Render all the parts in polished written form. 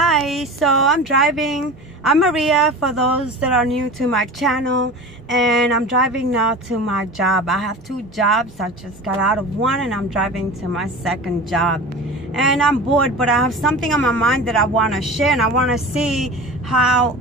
Hi, so I'm driving. I'm Maria for those that are new to my channel, and I'm driving now to my job. I have two jobs. I just got out of one and I'm driving to my second job. And I'm bored, but I have something on my mind that I want to share, and I want to see how,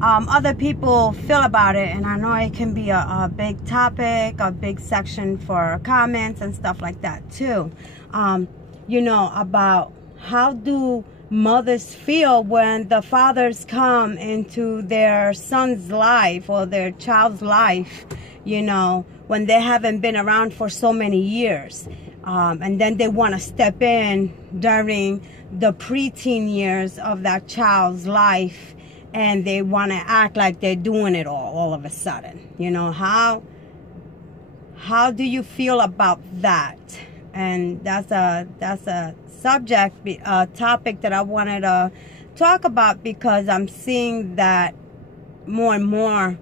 other people feel about it. And I know it can be a big topic, a big section for comments and stuff like that too. About how do mothers feel when the fathers come into their son's life or their child's life, when they haven't been around for so many years. And then they want to step in during the preteen years of that child's life, and they want to act like they're doing it all of a sudden. How do you feel about that? And that's a subject, a topic that I wanted to talk about, because I'm seeing that more and more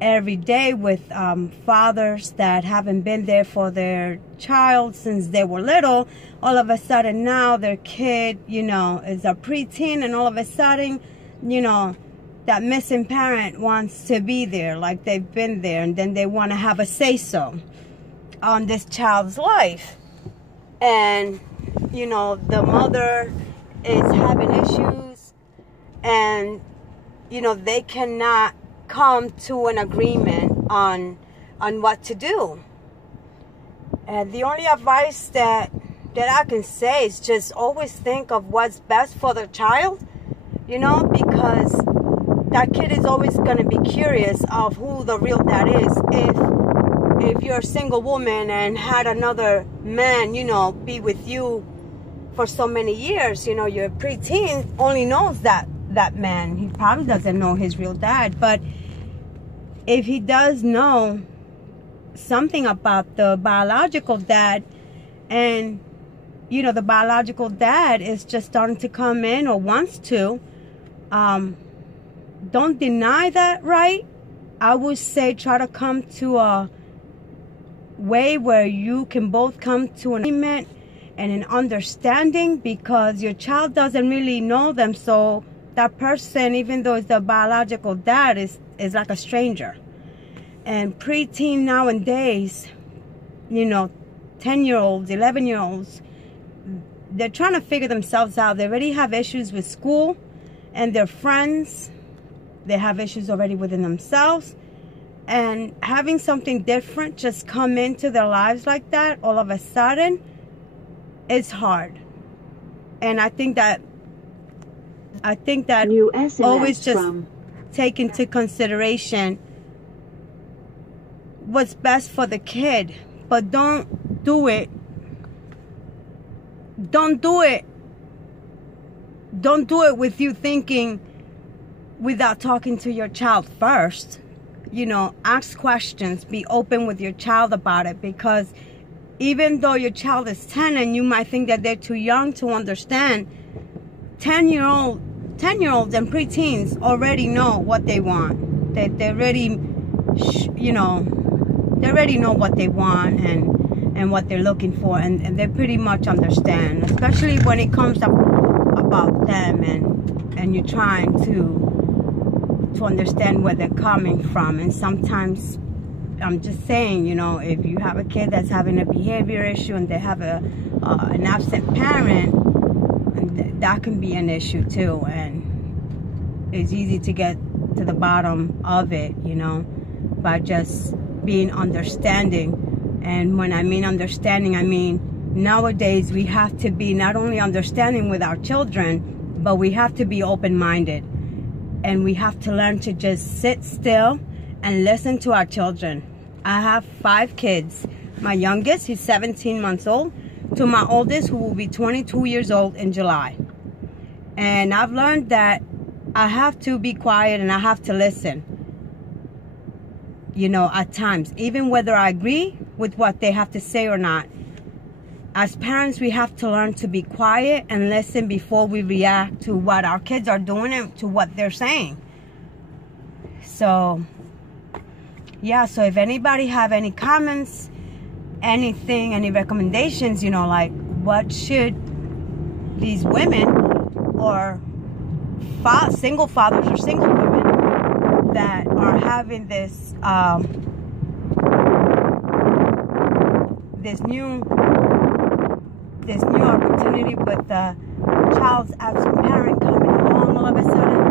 every day with fathers that haven't been there for their child since they were little. All of a sudden now their kid, is a preteen, and all of a sudden, that missing parent wants to be there like they've been there, and then they want to have a say-so on this child's life. And the mother is having issues, and they cannot come to an agreement on what to do. And the only advice that I can say is just always think of what's best for the child, because that kid is always going to be curious of who the real dad is. If you're a single woman and had another man, be with you for so many years, your preteen only knows that man. He probably doesn't know his real dad. But if he does know something about the biological dad, and, the biological dad is just starting to come in or wants to, don't deny that right. I would say try to come to a way where you can both come to an agreement and an understanding, because your child doesn't really know them. So that person, even though it's the biological dad, is like a stranger. And preteen nowadays, 10-year-olds, 11-year-olds, they're trying to figure themselves out. They already have issues with school and their friends. They have issues already within themselves. And having something different just come into their lives like that all of a sudden, it's hard. And I think that always just take into consideration what's best for the kid. But don't do it with you thinking without talking to your child first. Ask questions, be open with your child about it, because even though your child is 10 and you might think that they're too young to understand, 10-year-olds and preteens already know what they want. They already know what they want and what they're looking for, and they pretty much understand, especially when it comes up about them, and you're trying to understand where they're coming from. And sometimes, I'm just saying, if you have a kid that's having a behavior issue and they have an absent parent, that can be an issue too. And it's easy to get to the bottom of it, by just being understanding. And when I mean understanding, I mean nowadays we have to be not only understanding with our children, but we have to be open-minded. And we have to learn to just sit still and listen to our children. I have 5 kids. My youngest, he's 17 months old, to my oldest, who will be 22 years old in July. And I've learned that I have to be quiet and I have to listen, at times, even whether I agree with what they have to say or not. As parents, we have to learn to be quiet and listen before we react to what our kids are doing and to what they're saying. So, yeah, so if anybody have any comments, anything, any recommendations, like what should these women or single fathers or single women that are having this this new opportunity with the child's absent parent coming along all of a sudden,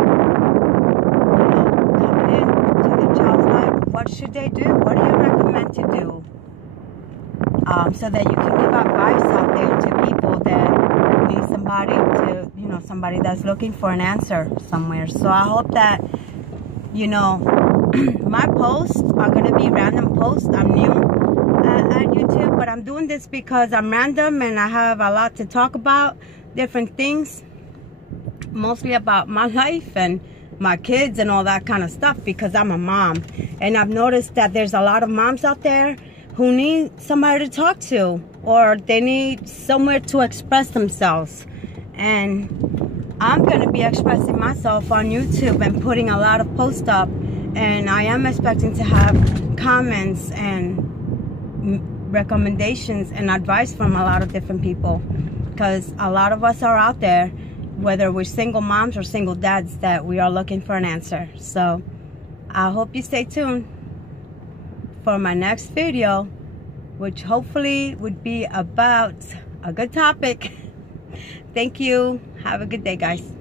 coming into the child's life. What should they do? What do you recommend to do? So that you can give advice out there to people that need somebody to, somebody that's looking for an answer somewhere. So I hope that, my posts are going to be random posts. I'm new at YouTube, but I'm doing this because I'm random and I have a lot to talk about, different things, mostly about my life and my kids and all that kind of stuff, because I'm a mom. And I've noticed that there's a lot of moms out there who need somebody to talk to, or they need somewhere to express themselves. And I'm going to be expressing myself on YouTube and putting a lot of posts up, and I am expecting to have comments and recommendations and advice from a lot of different people, because a lot of us are out there, whether we're single moms or single dads, that we are looking for an answer. So I hope you stay tuned for my next video, which hopefully would be about a good topic. Thank you. Have a good day, guys.